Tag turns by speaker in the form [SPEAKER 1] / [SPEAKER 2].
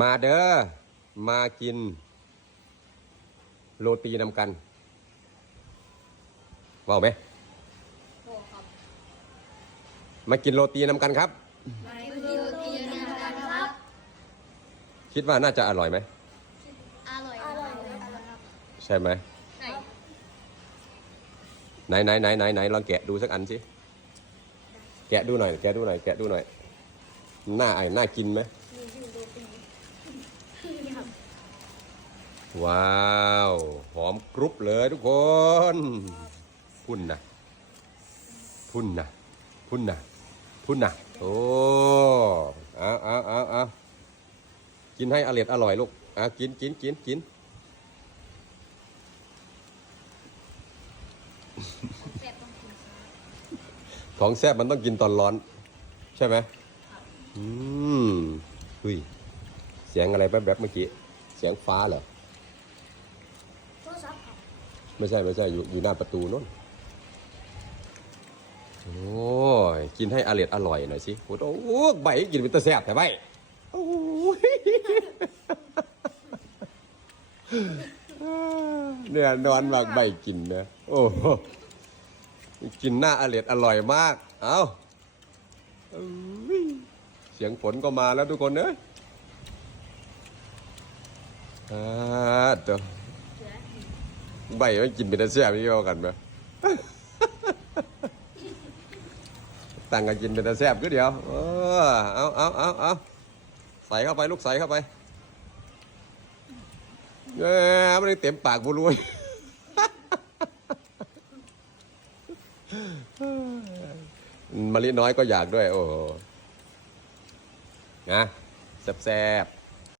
[SPEAKER 1] มาเด้อ มากิน โรตีนำกันเว่าไหม
[SPEAKER 2] โอ้ครับ
[SPEAKER 1] มากินโรตีนำกันครับ
[SPEAKER 2] มากินโรตีกันครับ
[SPEAKER 1] คิดว่าน่าจะอร่อยไหม
[SPEAKER 2] อร่อยอร่อยครับ
[SPEAKER 1] ใช่ไหม
[SPEAKER 2] ไหน
[SPEAKER 1] ไหนไหนไหนไหนไหนลองแกะดูสักอันสิแกะดูหน่อย แกะดูหน่อย แกะดูหน่อยน่าไอ้น่ากินไหม
[SPEAKER 2] มีอยู่โรตีนี่ครับ
[SPEAKER 1] ว้าว หอมกรุบเลยทุกคน พุ่นนะพุ่นนะพุ่นนะพุ่นนะโอ้เอาเอาเอาเอากินให้อร่อยอร่อยลูกอะกินกินกินกินของแซ่บมันต้องกินตอนร้อน ใช่ไหมอืมเฮ้ย เสียงอะไรแป๊บๆเมื่อกี้ เสียงฟ้าเหรอ
[SPEAKER 2] โทรศัพท์ครับ
[SPEAKER 1] ไม่ใช่ไม่ใช่อยู่อยู่หน้าประตูนู่นโอ้ยกินให้อร่อยอร่อยหน่อยสิโอ้โหใบกินเป็นตะแซ่บแต่ใบโอ้ยเนี่ยนอนมากใบกินนะโอ้โหกินหน้าอร่อยอร่อยมาก เอาอุ้ยเสียงฝนก็มาแล้วทุกคนเนอะอ่าเดี๋ยว
[SPEAKER 2] เสือ
[SPEAKER 1] ใบมันกินเป็นตะแซ่บนี่เอากันไหมต่างกันกินเป็นตะแซ่บก็เดียวเออเอาเอาเอาเอาใส่เข้าไปลูกใส่เข้าไปเออมันเต็มปากบุรุยมะลิน้อยก็อยากด้วย โอ้โหนะแซ่บ